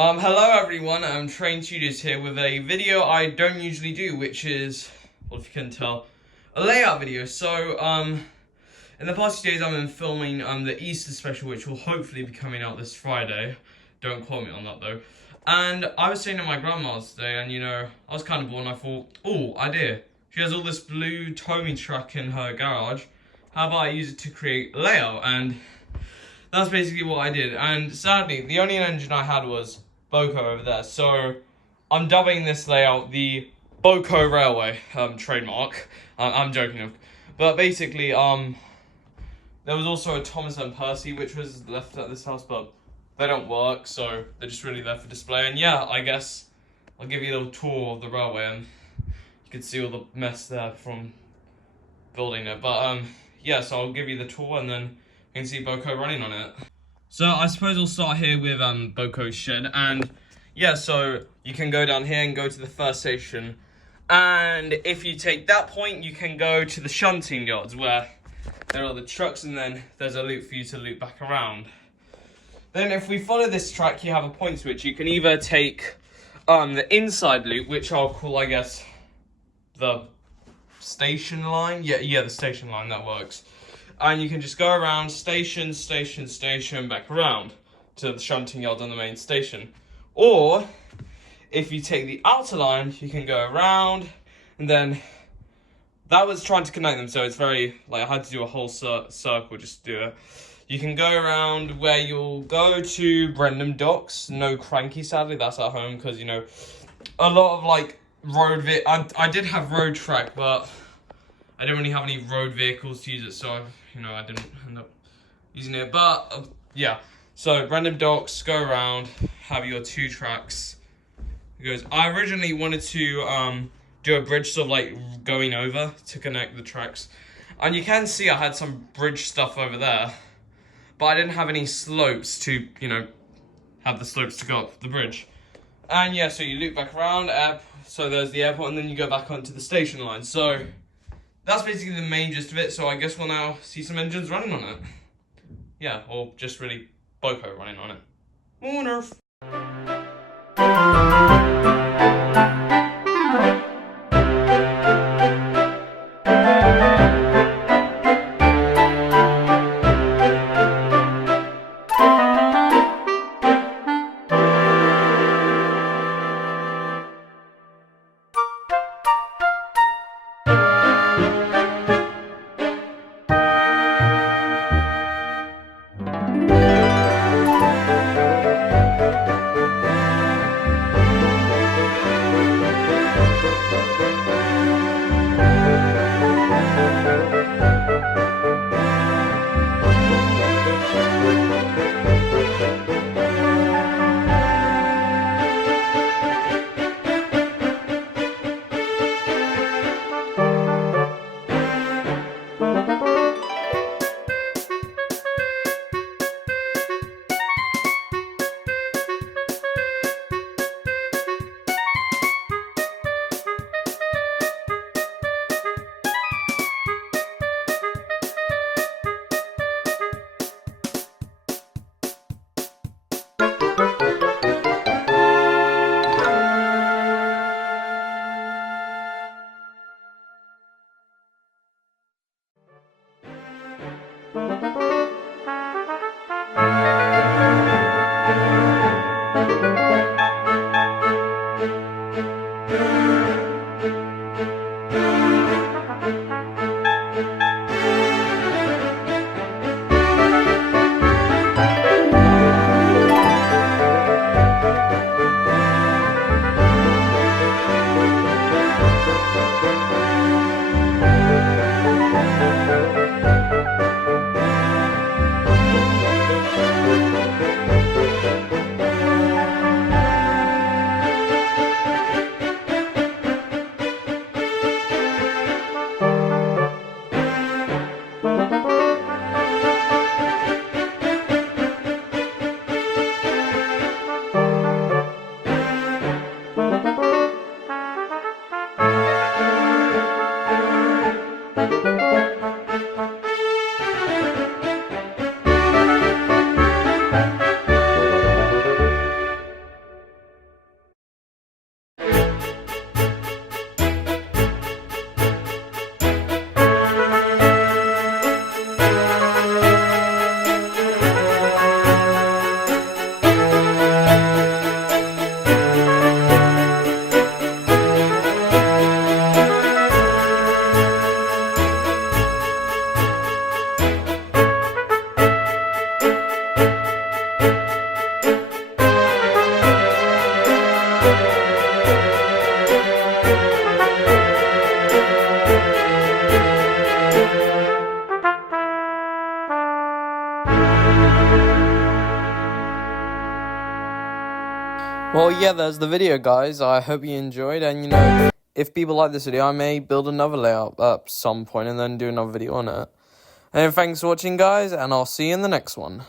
Hello everyone, Train Studios here with a video I don't usually do, which is, well, if you can tell, a layout video. So, in the past few days I've been filming the Easter special, which will hopefully be coming out this Friday. Don't quote me on that though. And I was staying at my grandma's today, and I was kind of bored, and I thought, oh, idea. She has all this blue Tomy truck in her garage. How about I use it to create a layout? And that's basically what I did. And sadly, the only engine I had was BoCo over there. So I'm dubbing this layout the BoCo Railway trademark. I'm joking. But basically, there was also a Thomas M which was left at this house, but they don't work, so they're just really there for display. And yeah, I guess I'll give you a little tour of the railway, and you can see all the mess there from building it. But yeah, so I'll give you the tour, and then you can see BoCo running on it. So I suppose we'll start here with BoCo's shed, and yeah, so you can go down here and go to the first station, and if you take that point, you can go to the shunting yards where there are the trucks, and then there's a loop for you to loop back around. Then if we follow this track, you have a point switch. You can either take the inside loop, which I'll call, I guess, the station line. Yeah, the station line, that works. And you can just go around station, station, station, back around to the shunting yard on the main station. Or, if you take the outer line, you can go around, and then that was trying to connect them, so it's very, I had to do a whole circle just to do it. You can go around where you'll go to Brendam Docks. No Cranky, sadly, that's at home, because, a lot of, road I did have road track, but I didn't really have any road vehicles to use it, so, I didn't end up using it. But, yeah. So, Brendam Docks, go around, have your two tracks. Because I originally wanted to do a bridge sort of going over to connect the tracks. And you can see I had some bridge stuff over there. But I didn't have any slopes to, have the slopes to go up the bridge. And yeah, so you loop back around, so there's the airport, and then you go back onto the station line. So that's basically the main gist of it. So I guess we'll now see some engines running on it. Yeah, or just really BoCo running on it. Oh, nerf. Well, yeah, there's the video, guys. I hope you enjoyed, and you know, if people like this video, I may build another layout at some point and then do another video on it. And thanks for watching, guys, and I'll see you in the next one.